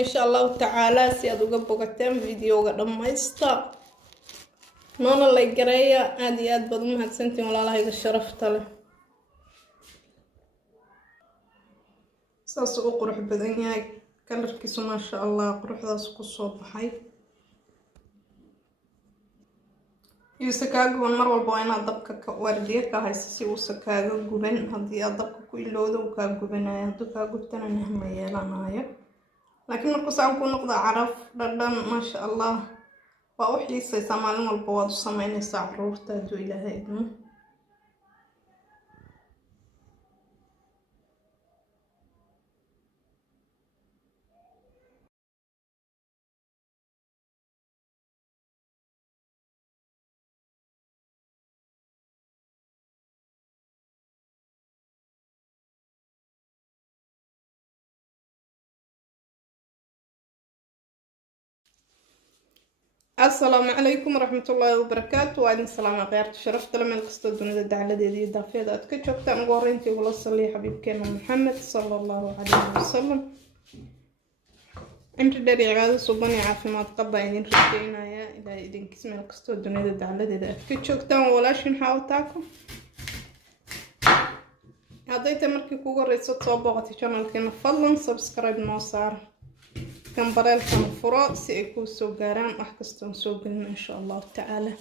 إن شاء الله تعالى سيادو قبوغتين فيديو قدام مايستا نونا الله يقرأي آديات بدون هاد سنتين ولا الله يقشرف تله ساسو قروح بدن ياي كالركيسو ما شاء الله قروح داسو صوب حي يوسكاغو مر والبا إنا دبكا وارديه كهيسسي وسكاغو غوبن هدي دبكا كويلودو كا غوبنايا هدو كا غوبتنا نهما يلانايا لكن markuu saan ku noqdo caraf dhadhan ma sha Allah waa u xiisaysaa maalin walba waad u samaynaysaa caruurta haduu Ilaahay idmo السلام عليكم ورحمة الله وبركاته وعليكم السلام غيرت شرفت لما القصة الدنيا دعلة دي دافية دات كتشوفت أنا قرينتي ولا صلي حبيبكنا محمد صلى الله عليه وسلم أنت دري عاد صبني عافي ما تقبل إذن رجينا يا إذا إذن كسم القصة الدنيا دعلة دي دات كتشوفت ولا شيء نحاول تاكل هذا يتمركي كوجر ريسوت صوبغتي channel كنا فضلا سبسكرايب نوصار كان بريل كان فرا سيكون سوغاران وحكستون سوغلنا إن شاء الله تعالى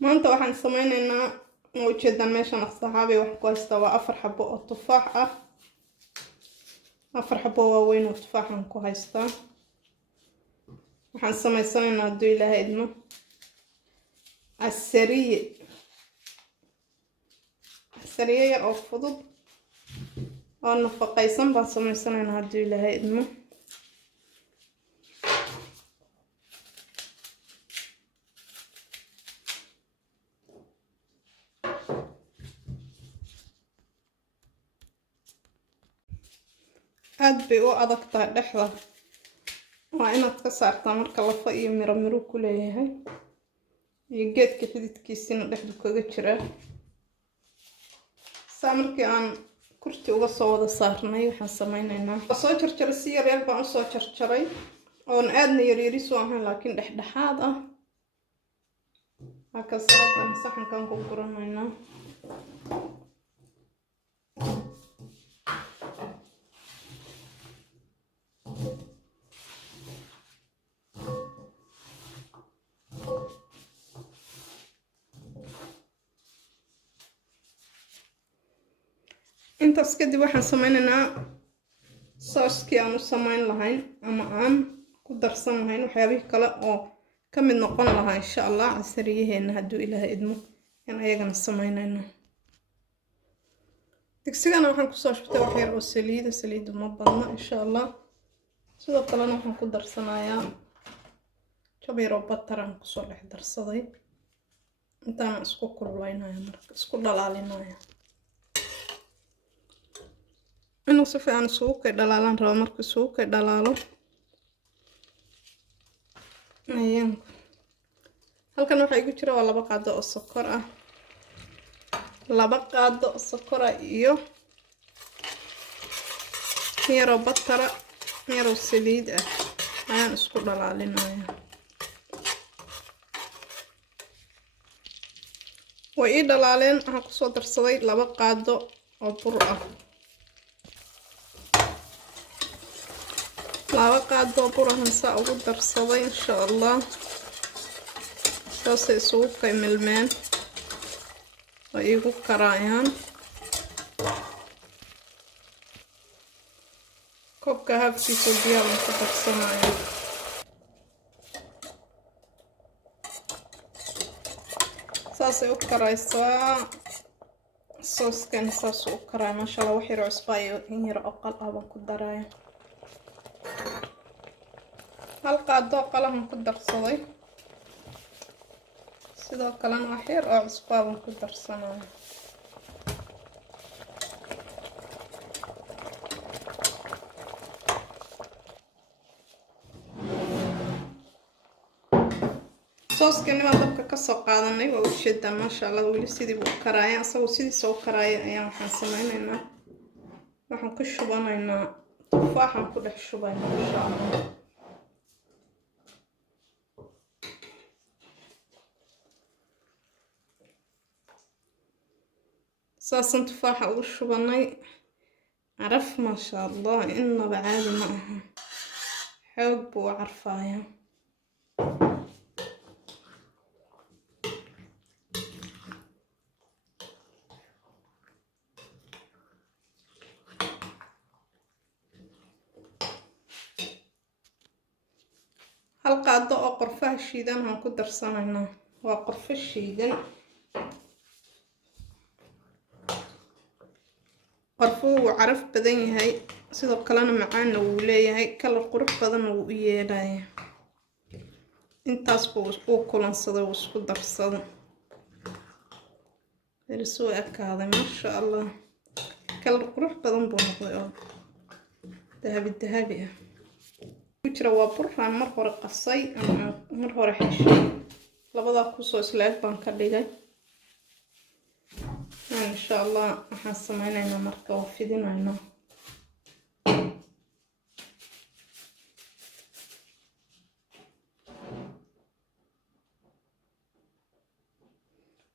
ما أنت واحد سمعين إننا وجد ماشان الصحابي وحكوا استوى أفرح بو التفاح أفرح بو وين التفاح نكو هايستا وحن سمعين سنة ندو إلى هيدنا السرية يا أفضل أنا فقيسن بس من سنة هدي لها إدمه هاد بيو أدقطع لحظة وأنا تكسر تمر كلفة يمرمرو كلها هاي يجيت كفيدت كيسين لحظة كذا سامر كأن kurti uga soo wada saarnay waxaan sameeynaynaa soo jarjar si yar baan soo jarjaray oo aadna yariiris oo ahaan laakiin dhexdhexaad ah haka saaban saxankan ku guranaynaa intaas kadib waxaan sameeynaynaa sauce-kii aan u sameyn lahayn ama aan ku darsan lahayn waxyaabihi kale oo ka mid noqon lahaa insha Allah casriyaheena haduu Ilaahay idmo in ayagana sameeynayno digsigana waxaan ku soo shubtay wax yar oo saliid ma badna insha Allah sidoo kale waxaan ku darsanayaa jabiro butter aan ku soo dhex darsaday intaan isku kululaynaa marka isku dhalaalinayaa إنه صفي عن سوق دلالان راه مركو سوق دلالو أيام هل كان waxay ku jira laba qaado oo sokor ah laba qaado oo sokor ah iyo yaro butter yaro saliid ah ayaan isku dhalaalinayaa way dhalaaleen waxa ku soo darsaday laba qaado oo bur ah laba qaado burahan saa ugu darsaday insha Allah saasay isugu qaymilmeen oo igu karayaan koobka habkiisa diyaar ku darsanayo saasay u karaysaa sooskan saas u karay masha Allah wax yar cusba iyo in yar oo qalab ku daray hal qaado qalahan ku darsaday sidoo kale wax yar oo cusbaan ku darsanayo sooskan waa dabka ka soo qaadanay waa u sheedaa ma sha Allah wali sidii uu karaaya asagoo sidii soo karaaya ayaan waxaan sameynaynaa waxaan ku shubanaynaa tufaaxan ku dhex shubaynaa insha Allah. saasan tufaaxa ugu shubanay caraf ma sha Allah innaba caadi ma aha xoog buu carfaaya. hal qaado oo qorfaha shiidan aan ku darsanaynaa waa qorfo shiidan. qorfo wuu caraf badan yahay sidoo kalena macaanna wuu leeyahay kalar qurux badanna wuu u yeelaya. intaas buu uu kulansaday wuu isku darsada soo ekaaday maasha Allah kalar qurux badan buu noqday oo dahabi dahabi ah. jira waa burraan mar hore qasay ama mar hore xishay labada ku soo islaag baan ka dhigay. insha Allah waxaan sameynaynaa marka oo fidinaynaa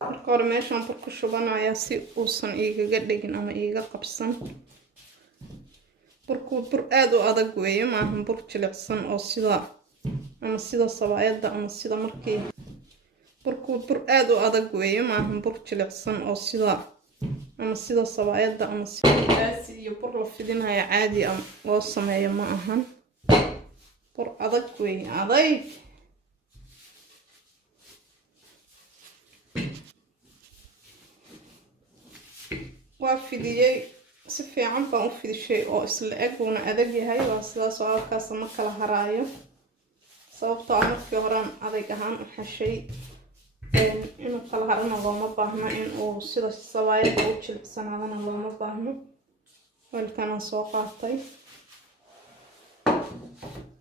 marka hore meeshaan bur ku shubanayaa si uusan igaga dhigin ama iga qabsan. burku bur aad u adag weeye maahan bur jilicsan oo sida sabaayada ama sida markii burku bur aad u adag weeye maahan bur jilicsan oo sida sabaayada ama sidaasi iyo bur la fidinayo caadi ah loo sameeyo ma ahan bur adag weeye adag. waa fidiyay si fiican baan u fidishay oo isla eg uuna adag yahay waa sidaas oo halkaas ma kala haraayo sababtoo ah markii horaan adag ahaan u xashay inuu kala harana looma baahno in uu sida sabaayada u jilicsanaadana looma baahno. weelkanaan soo qaatay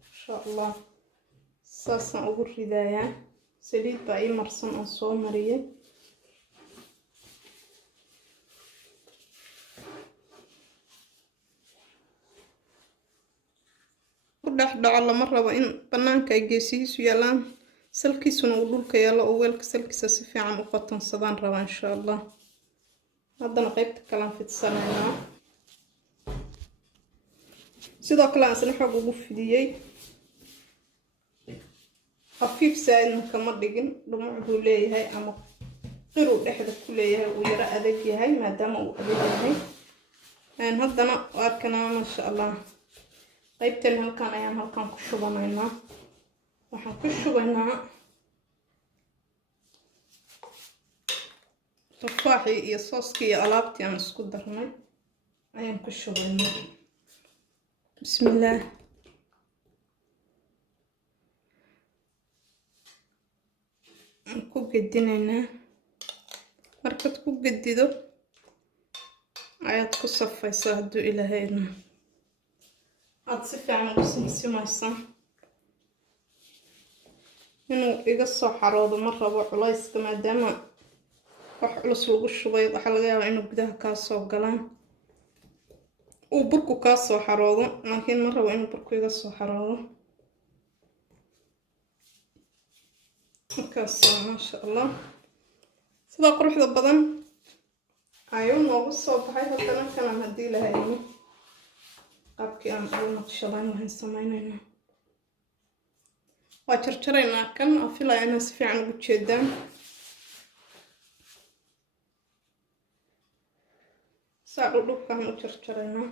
insha Allah saasaan ugu ridayaa saliid baa ii marsan aan soo mariyay. dhex dhaco lama rabo in banaanka ay geesihiisu yaalaan salkiisuna uu dhulka yaalo oo weelka salkiisa si fiican u qotonsadaan raba insha Allah. haddana qaybta kale fidsanaynaa sidoo kale aan isna xoog ugu fidiyay khafiif saadna kama dhigin dhumuc buu leeyahay ama qiruu dhexda ku leeyahay uu yara adag yahay maadaama uu adag yahay. haddana waa kana masha Allah qaybtan halkan ayaan halkan ku shubanaynaa waxaan ku shubaynaa tufaaxii iyo sooskii iyo alaabtii aan isku darnay ayaan ku shubaynaa. bismillaah aan ku gedinaynaa markaad ku gedido ayaad ku safaysaa hadduu ilaahay idmo aad si fiican u simsimaysaa. inuu iga soo xaroodo ma rabo culayska maadaama wax culus lagu shubay waxaa laga yaabaa inuu gudaha kaa soo galaan uu burku kaa soo xaroodo laakiin ma rabo inuu burku iga soo xaroodo. markaas maasha Allah sidaa quruxda badan ayuu noogu soo baxay. haddana kanan haddii la hayno qaabkii aan ugu naqshadayn waxaan sameynaynaa waa jarjaraynaa kan oo filaya inaan si fiican ugu jeedaan. saa dhudhubkaan u jarjaraynaa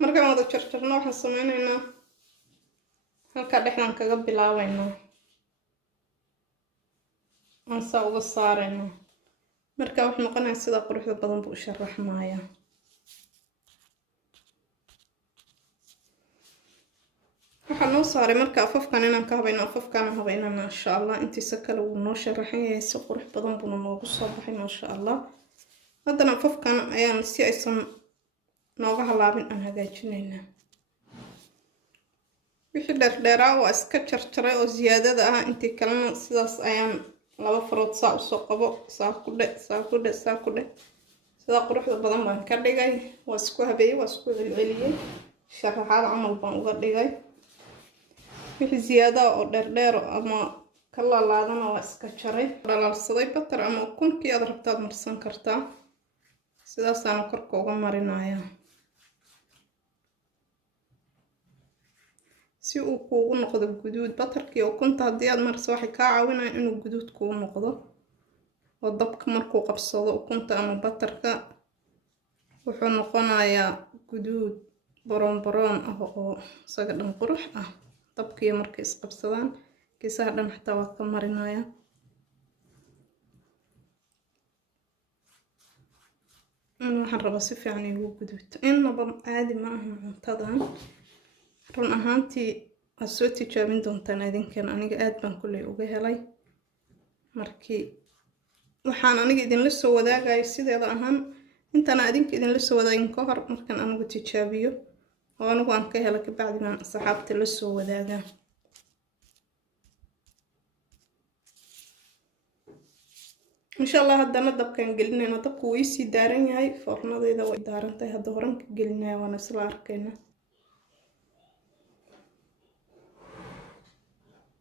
markaan wada jarjarno waxaan sameynaynaa halkaa dhexdan kaga bilaabaynaa aan saa uga saaraynaa markaa wax noqonaya sida quruxda badan buu u sharaxmayaa. waxaan noo saaray marka afafkan inaan ka habayno afafkaana habaynana insha Allah intiisa kale wuu noo sharaxan yahay si qurux badan buuna noogu soo baxay maasha Allah. haddana afafkan ayaan si aysan nooga halaabin aan hagaajinaynaa. wixii dheerdheeraa waa iska jarjaray oo ziyaadada ah, intii kalena sidaas ayaan laba farood saa usoo qabo, saa ku dhe sidaa quruxda badan baan ka dhigay. waa isku habeeyey, waa isku celceliyey, sharaxaad camal baan uga dhigay. wixii ziyaada oo dheerdheer ama ka laalaadana waa iska jaray, dhalaalsaday batar ama ukunkii aad rabtaad marsan kartaa. sidaasaan korka uga marinayaa si uu kuugu noqdo guduud. batarkii ukunta haddii aad marso waxay kaa caawinayaan inuu guduud kuu noqdo, oo dabka markuu qabsado ukunta ama batarka wuxuu noqonayaa guduud baroon ah oo isaga dhan qurux ah. dabkii markay isqabsadaan geesaha dhan xataa waa ka marinayaa. waxaan rabaa si fiican igu guduudto, innaba caadi ma aha cuntadan. run ahaantii waad soo tijaabin doontaan idinkan, aniga aad baan kulley uga helay. markii waxaan aniga idinla soo wadaagayo sideeda ahaan intaan idinka idinla soo wadaagin ka hor markaan anigu tijaabiyo oo anigu aan ka helo kabacdi baan asxaabta la soo wadaagaa. insha allah haddana dabkaan gelinayna. dabku wuu isii daaran yahay, foornadeyda way daaran tahay, hadda horan ka gelinaya waana isla arkayna.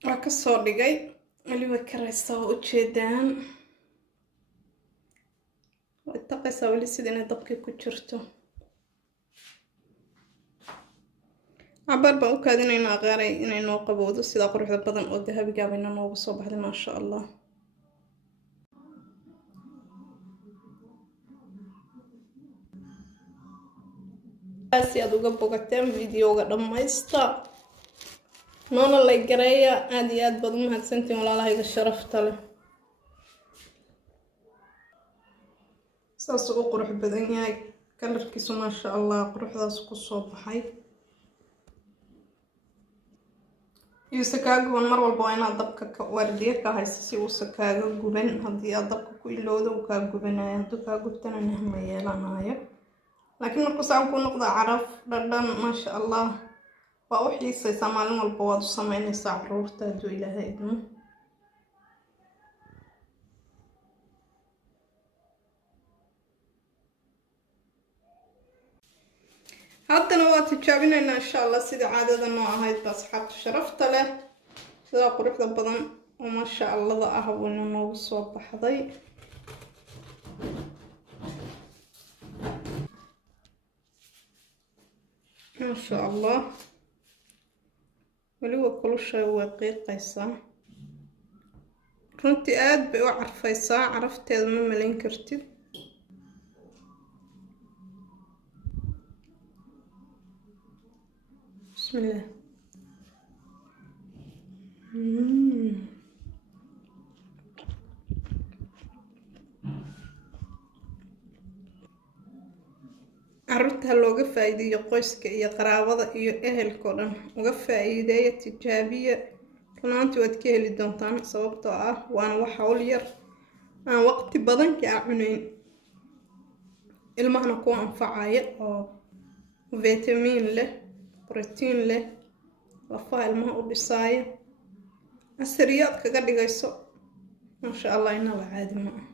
waa kasoo dhigay, weliba karaysaa waa ujeedaan, way taqaysaa weli sida inay dabkii ku jirto. cabaar baan u kaadinaynaa qaaray inay noo qabowdo sidaa quruxda badan oo dahabigaabayna noogu soo baxday maasha allah. si aad uga bogateen videoga dhammaysta, noona lay gareeya. aad iyo aad baad u mahadsantiin walaalahayga sharafta leh. saas u qurux badan yahay, kalarkiisu maasha allah quruxdaas ku soo baxay. yuuse kaa guban mar walba waa inaad dabka waardiye ka hayso si uusa kaaga guban. haddii aad dabka ku ilowdo uu kaa gubanayo, hadduu kaa gubtana nahma yeelanayo. laakiin markuu saan ku noqdo caraf dhadhan maasha allah waa u xiisaysaa. maalin walba waad u sameynaysaa caruurta hadduu ilaahay idmo. haddana waa tijaabinaynaa insha allah sida caadada noo ahayd ba asxaabta sharafta leh. sidaa quruxda badan oo maasha allada ah wayna noogu soo baxday. maasha allah weliba kulushay way qiiqaysaa. runtii aad bay u carfaysaa, carafteeda ma malayn kartid. bismillah. carruurta looga faa'iideeyo, qoyska iyo qaraabada iyo ehelka oo dhan uga faa'iideeya, tijaabiya. runaantii waad ka heli doontaan, sababtoo ah waana wax hawl yar aan waqti badan kaa cunayn, ilmahana ku anfacaya, oo vitamin leh, protein leh, lafaha ilmaha u dhisaaya, asariyaad kaga dhigayso. maasha allah inaba caadi ma aha.